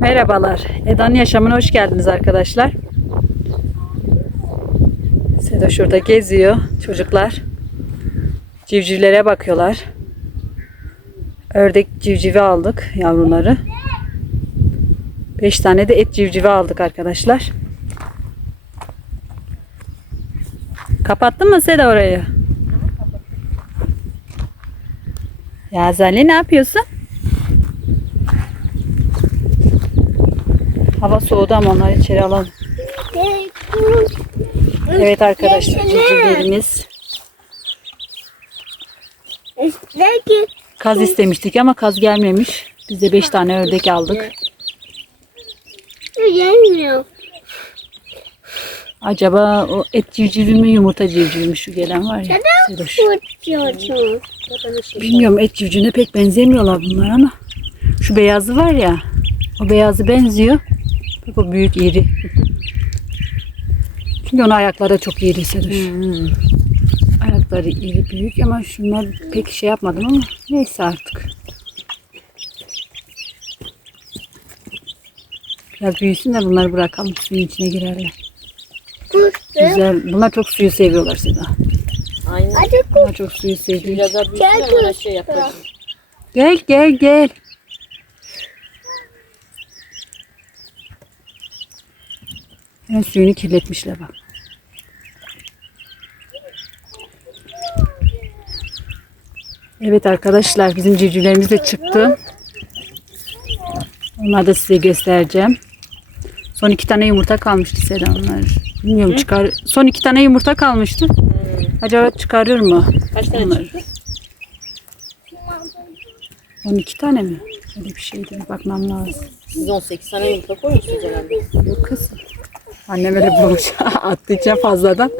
Merhabalar. Eda'nın yaşamına hoş geldiniz arkadaşlar. Seda şurada geziyor çocuklar. Civcivlere bakıyorlar. Ördek civcivi aldık yavruları. 5 tane de et civcivi aldık arkadaşlar. Kapattın mı Seda orayı? Ya Zali ne yapıyorsun? Hava soğudu ama onları içeri alalım. Evet arkadaşlar civcivlerimiz. Kaz istemiştik ama kaz gelmemiş. Biz de 5 tane ördek aldık. gelmiyor. Acaba o et civcivi mi yumurta civcivi mi şu gelen var ya. Sedoş. Bilmiyorum et civcivine pek benzemiyorlar bunlar ama. Şu beyazı var ya. O beyazı benziyor. O büyük iri. Çünkü onun ayakları çok iri Sedoş. Ayakları iri büyük ama şunlar pek şey yapmadım ama neyse artık. Biraz büyüsün de bunları bırakalım suyun içine girerler. Güzel. Bunlar çok suyu seviyorlar Seda. Aynen. Bunlar çok suyu seviyor. Biraz daha büyüsün şey yaparız. Gel gel gel. Hemen suyunu kirletmişler bak. Evet arkadaşlar bizim civcivlerimiz de çıktı. Onları da size göstereceğim. Son iki tane yumurta kalmıştı Seda onlar. Bilmiyorum çıkar. Son iki tane yumurta kalmıştı. Acaba çıkarır mı? Kaç tane Bunlar. çıktı? 12 tane mi? Öyle bir şeydi. Bakmam lazım. Siz 18 tane yumurta koymuşsunuz herhalde. Yok kız. Annem öyle bulmuş. Attıkça fazladan.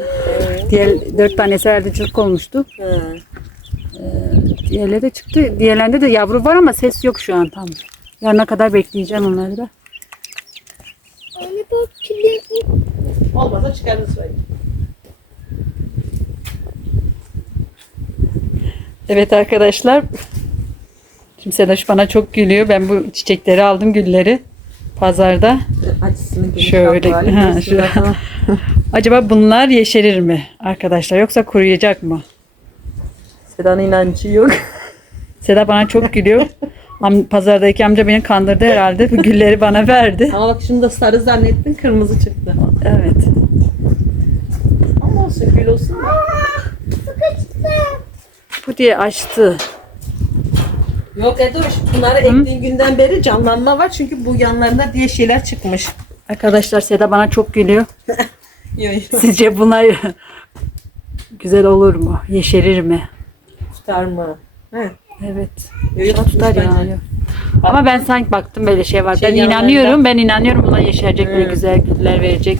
Diğer dört tanesi herhalde çocuk olmuştu. He. Diğerleri de çıktı. Diğerlerinde de yavru var ama ses yok şu an tam. Yarına kadar bekleyeceğim onları da. Anne bak kirli. Olmazsa çıkarırız böyle. Evet arkadaşlar. Şimdi Sedaş bana çok gülüyor. Ben bu çiçekleri aldım gülleri. Pazarda. Acısını Şöyle, ha, şu- Acaba bunlar yeşerir mi arkadaşlar? Yoksa kuruyacak mı? Seda'nın inancı yok. Seda bana çok gülüyor. Am- Pazardaki amca beni kandırdı herhalde. Bu gülleri bana verdi. Ama bak şunu da sarı zannettin kırmızı çıktı. Evet. Ama olsun gül olsun da. Bu diye açtı. Yok Edoş bunları ektiğin günden beri canlanma var çünkü bu yanlarında diye şeyler çıkmış. Arkadaşlar Seda bana çok gülüyor. Yok yok Sizce bunlar güzel olur mu? Yeşerir mi? tutar mı? He. Evet. Yok, yok, Tutar ya. Ama ben sanki baktım böyle şey var. Şey ben yanlarında- inanıyorum. Ben inanıyorum buna yeşerecek böyle güzel güller verecek.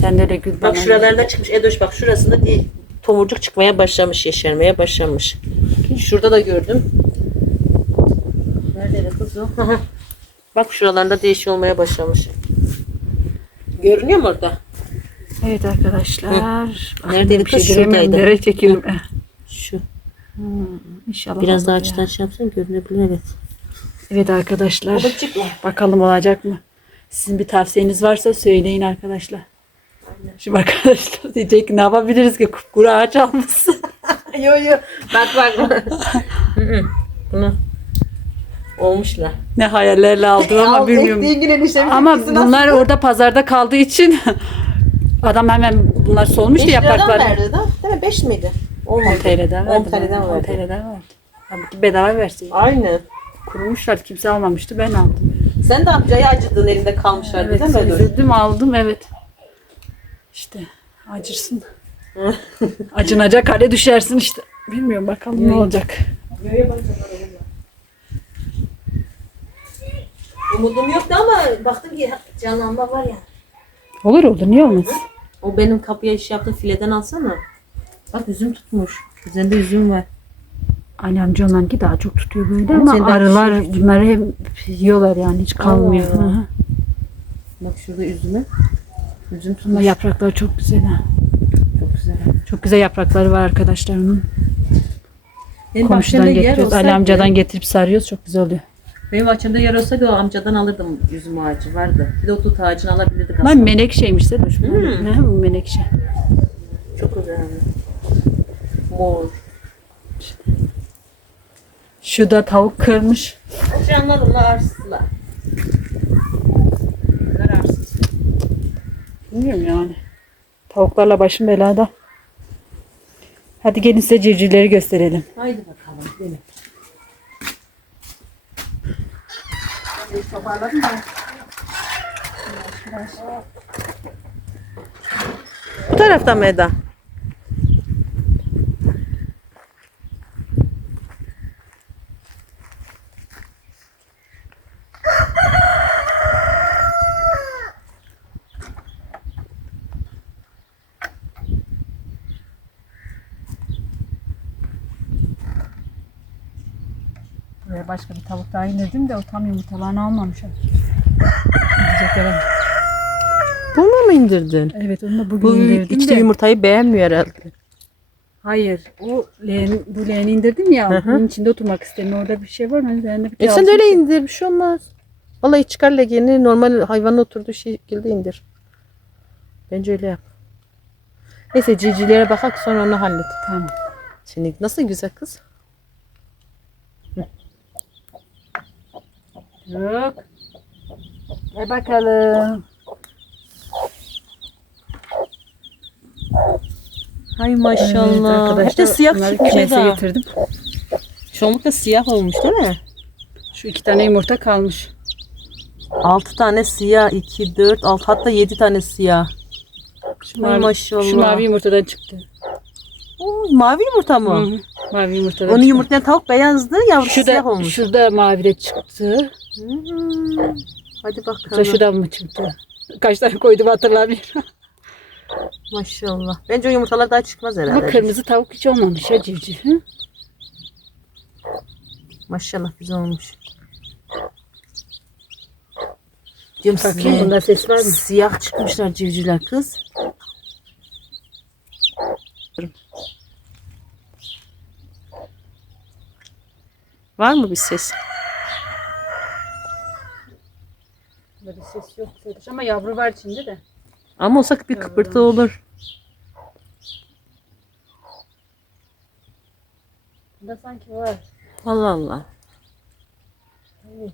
Sen de öyle gül bana. Bak şuralarda çıkmış Edoş bak şurasında bir tomurcuk çıkmaya başlamış, yeşermeye başlamış. Şurada da gördüm. Aha. bak şuralarında değişik olmaya başlamış. Görünüyor mu orada? Evet arkadaşlar. Bak, Neredeydi bir şey kız? Şuradaydı. Nereye? Eh, Şu. İnşallah. Biraz daha olur ya. açıdan şey yapsam görünebilir evet. Evet arkadaşlar. Babacık mı? Bakalım olacak mı? Sizin bir tavsiyeniz varsa söyleyin arkadaşlar. Şimdi arkadaşlar diyecek ne yapabiliriz ki kupkuru ağaç almışsın. yo yo. Bak bak. Hı hı. Bunu olmuşlar. ne hayallerle aldım ama bilmiyorum. Ama bunlar orada pazarda kaldığı için adam hemen bunlar 5 liradan yaprakları. verdi da. Değil mi? 5 miydi? 10 10 TL'den 10 verdi. TL'den 10 verdi. TL'den verdi. Bedava verseydi. Aynen. Kurumuşlar kimse almamıştı ben aldım. Sen de amcaya acıdın elinde kalmışlardı Evet değil mi? Üzüldüm aldım evet. İşte acırsın. Acınacak hale düşersin işte. Bilmiyorum bakalım ne olacak. Umudum yoktu ama baktım ki canlanma var ya. Olur olur niye olmaz? O benim kapıya iş yaptığım fileden alsana. Bak üzüm tutmuş. Üzerinde üzüm var. Anne amcamlarınki daha çok tutuyor böyle Ama ama arılar bunları hep yiyorlar yani hiç kalmıyor. Allah. Hı hı. Bak şurada üzümü. Üzüm Ama tutmuş. yaprakları çok güzel ha. Çok güzel. Çok güzel yaprakları var arkadaşlar onun. Benim Komşudan getiriyoruz. Ali amcadan getirip sarıyoruz. Çok güzel oluyor. Benim açımda yer olsaydı o amcadan alırdım üzüm ağacı vardı. Bir de o tut ağacını alabilirdik Ben aslında. menekşeymiş de şu. Hmm. Ne bu menekşe? Çok güzel. Mor. Şu da tavuk kırmış. Canladım la arsızlar. Bunlar arsız. Bilmiyorum yani. Tavuklarla başım belada. Hadi gelin size civcivleri gösterelim. Haydi bakalım gelin. Ben de toparladım da. Bu taraftan mı Başka bir tavuk daha indirdim de o tam yumurtalarını almamış. Gidecekler. Bunu mu indirdin? Evet onu da bugün Bu indirdim içli de. yumurtayı beğenmiyor herhalde. Hayır. O leğen, bu leğeni indirdim ya. Hı hı. Bunun içinde oturmak istemiyor. Orada bir şey var mı? Ben de bir E sen öyle indir bir şey olmaz. Vallahi çıkar legeni normal hayvanın oturduğu şekilde indir. Bence öyle yap. Neyse civcivlere bakak sonra onu hallet. Tamam. Şimdi nasıl güzel kız? Yok. Ve bakalım. Hay Evet, maşallah. Hep arkadaşlar, de siyah bunları çıkmış kümese Eda. getirdim. Çoğunlukla siyah olmuş değil mi? Şu iki tane yumurta kalmış. 6 tane siyah, 2, 4, 6 hatta 7 tane siyah. Şu Hay mavi, maşallah. Şu mavi yumurtadan çıktı. Oo, mavi yumurta mı? Hı hı. Mavi yumurtadan Onu çıktı. yumurtlayan tavuk beyazdı, yavrusu siyah olmuş. şurada mavi de çıktı. Hmm. Hadi bakalım. Şuradan mı çıktı? Kaç tane koydum hatırlamıyorum. Maşallah. Bence o yumurtalar daha çıkmaz herhalde. Ama kırmızı tavuk hiç olmamış ya civciv. Hı? Maşallah güzel olmuş. Diyorum Bakayım size, bunda ses var mı? Siyah çıkmışlar civcivler kız. Var mı bir ses? Böyle ses yok. Sedoş. Ama yavru var içinde de. Ama olsa bir kıpırtı olur. Bunda sanki var. Allah Allah. Evet.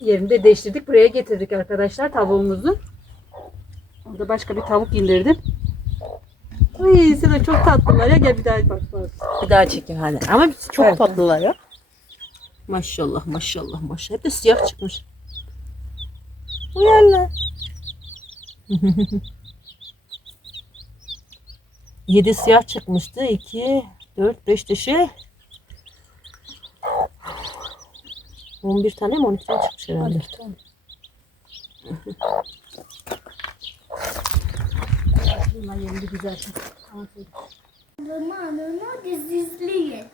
Yerini de değiştirdik. Buraya getirdik arkadaşlar tavuğumuzu. Orada başka bir tavuk indirdim. Ay sana çok tatlılar ya. Gel bir daha bak bak. Bir daha çekin hadi. Ama çok Evet. tatlılar ya. Maşallah maşallah maşallah. Hep de siyah çıkmış. Uyarlar. Yedi siyah çıkmıştı. İki, dört, beş şey. On bir tane mi? On iki tane çıkmış herhalde. Hadi, tamam. Bunlar yerini güzel. Zamanını dizizliyin.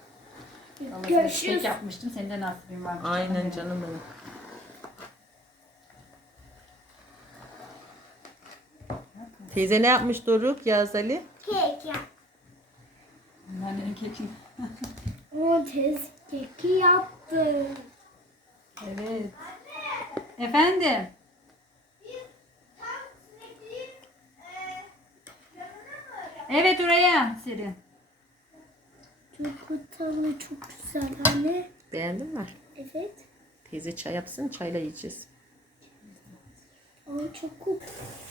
Görüşürüz. yapmıştım. Senden nasibim var. Aynen canım benim. Teyze ne yapmış Doruk Yaz Ali? Kek yap. Annenin kekini. O tez keki yaptı. Evet. Efendim. Evet oraya Seri. Çikolatalı çok güzel anne. Beğendin mi? Evet. Teyze çay yapsın çayla yiyeceğiz. Ama çok kokuyor.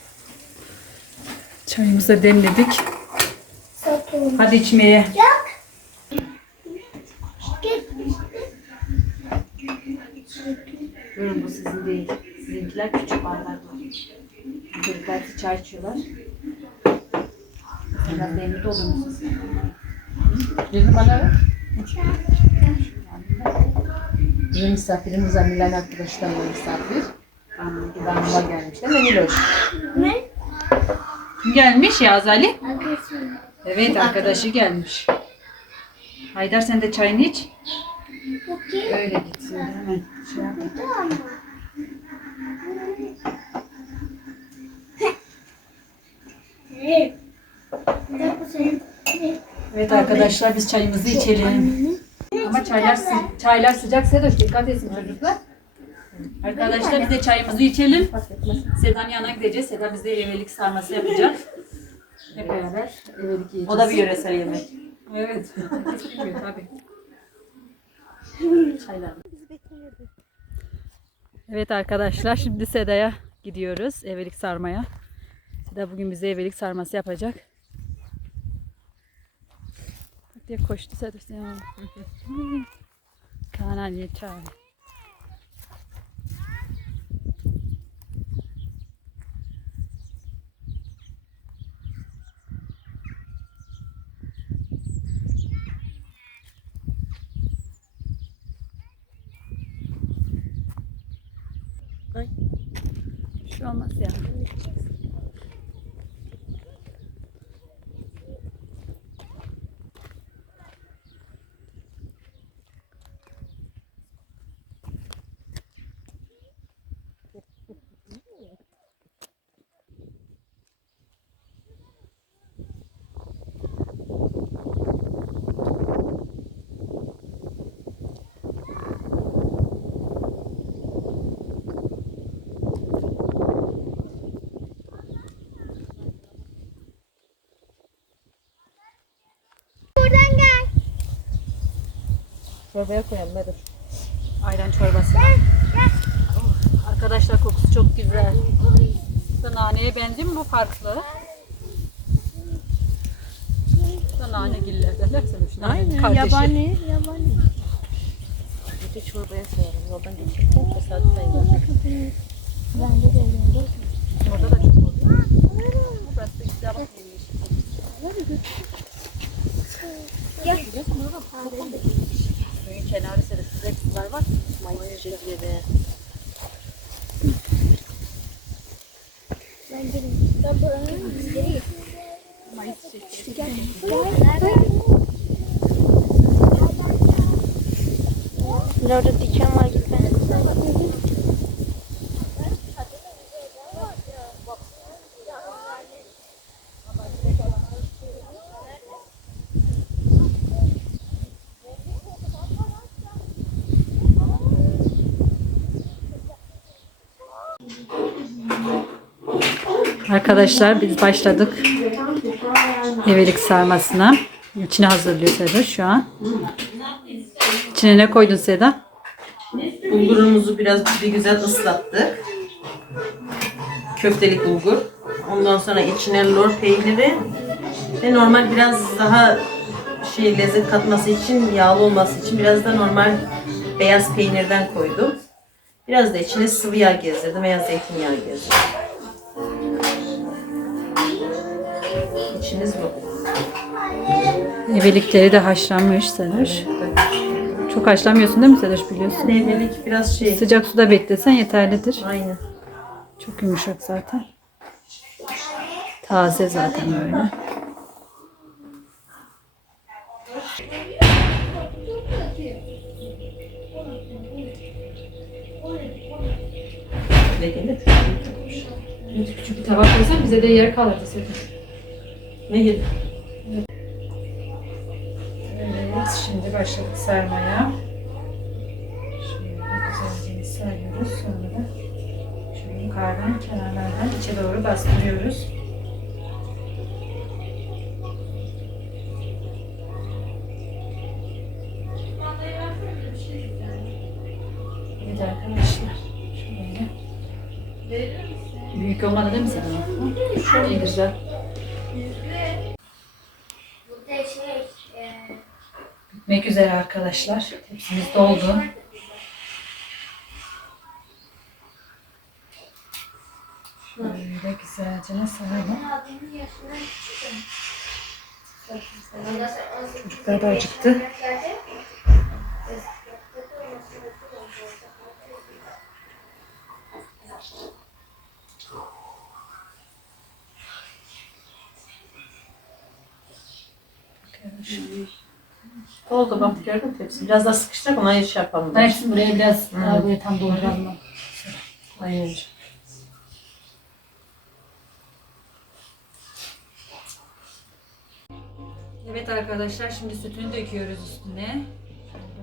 Çayımızı da demledik. Hadi içmeye. Gel. Buyurun bu sizin değil. Sizinkiler küçük bardak. Çocuklar çay içiyorlar. Biraz demli olur musunuz? Birini bana ver. Bizim misafirimiz Milan arkadaşlarla misafir. İvanova gelmişler ve Niloş. Ne? Gelmiş Yaz Ali? Arkadaşlar. Evet arkadaşı gelmiş. Haydar sen de çayını iç. Bakayım. Öyle gitsin hemen. Şey yap. Tamam. Evet. Arkadaşlar biz çayımızı içelim. Ama çay çaylar, çaylar sıcak. Sedoş dikkat etsin çocuklar. Arkadaşlar biz de çayımızı içelim. Sedan yanına gideceğiz. Seda bize evelik sarması yapacak. Hep beraber evelik yiyeceğiz. O da bir yöresel yemek. Evet. Herkes bilmiyor tabii. Çaylar. Evet arkadaşlar şimdi Seda'ya gidiyoruz evelik sarmaya. Seda bugün bize evelik sarması yapacak. Bak diye koştu Seda. Kanal yeter. Bir şey olmaz yani. Çorbaya koyalım nedir? Ayran çorbası. Oh, Arkadaşlar kokusu çok güzel. Bu da naneye benziyor mu? Bu farklı. Bu da nane giller derler sana. Nanenin kardeşi. yabani. Bir de çorbaya koyalım. Yoldan geçerken tesadüfen geldik. Bence de öyle. Orada da çok oluyor. Burası da güzel bak. Suyun kenarı serisi size kızlar var. Mayıs çiçekleri. Bence de. Ben buranın çiçekleri. Gel. Gel. Orada diken var gitme. Arkadaşlar biz başladık evelik sarmasına. İçine hazırlıyor Seda şu an. İçine ne koydun Seda? Bulgurumuzu biraz bir güzel ıslattık. Köftelik bulgur. Ondan sonra içine lor peyniri ve normal biraz daha şey lezzet katması için, yağlı olması için biraz da normal beyaz peynirden koydum. Biraz da içine sıvı yağ gezdirdim veya zeytinyağı gezdirdim. İçiniz bu. Evelikleri de haşlanmış Sedoş. Çok haşlamıyorsun değil mi Sedoş biliyorsun? Demledik biraz şey. Sıcak suda beklesen yeterlidir. Aynen. Çok yumuşak zaten. Taze zaten böyle. Küçük bir tabak koysan bize de yer kalırdı Sedoş. Ne gelir? Evet, şimdi başladık sarmaya. Şöyle güzelce sarıyoruz. Sonra da şöyle yukarıdan, kenarlardan içe doğru bastırıyoruz. Evet arkadaşlar. Şöyle. Büyük olmadı değil mi sana? Şöyle güzel. Arkadaşlar. Tepsimiz doldu. Şöyle güzelce saralım. Çocuklar da acıktı. Oldu bak gördün tepsi. Biraz daha sıkıştırak ona iş yapalım. Ben şimdi buraya biraz hmm. daha böyle tam dolduralım. Aynen. Evet arkadaşlar şimdi sütünü döküyoruz üstüne. Şöyle.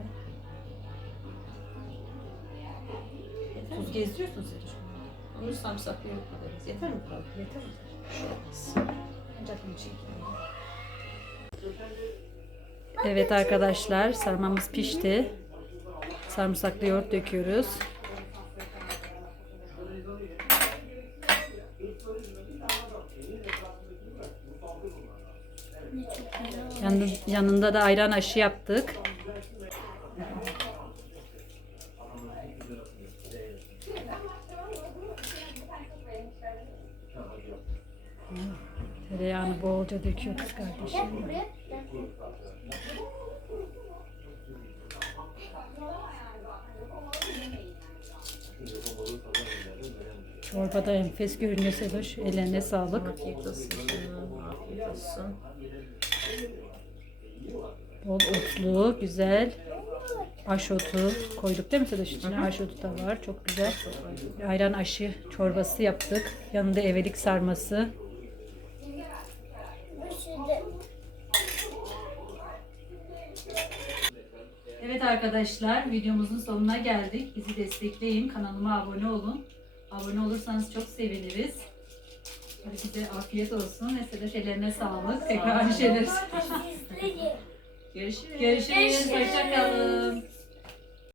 Tuz gezdiriyorsun sen şunu. Onu sarımsaklı yok kadar. Yeter mi? Yeter mi? Şey Ancak bunu çekiyorum. Evet arkadaşlar sarmamız pişti. Sarımsaklı yoğurt döküyoruz. Yanında, yanında da ayran aşı yaptık. Tereyağını bolca döküyoruz kardeşim. Buraya. Çorba da enfes görünüyor Sedoş. Ellerine sağlık. Afiyet olsun. Afiyet olsun. Bol otlu, güzel. Aşotu koyduk değil mi Sedoş içine? Aşotu da var. Çok güzel. Ayran aşı çorbası yaptık. Yanında evelik sarması. Evet arkadaşlar videomuzun sonuna geldik. Bizi destekleyin. Kanalıma abone olun. Abone olursanız çok seviniriz. Size afiyet olsun. ve Sedoş ellerine sağlık. Tekrar aynı şeyler. Görüşürüz. Görüşürüz. Hoşçakalın.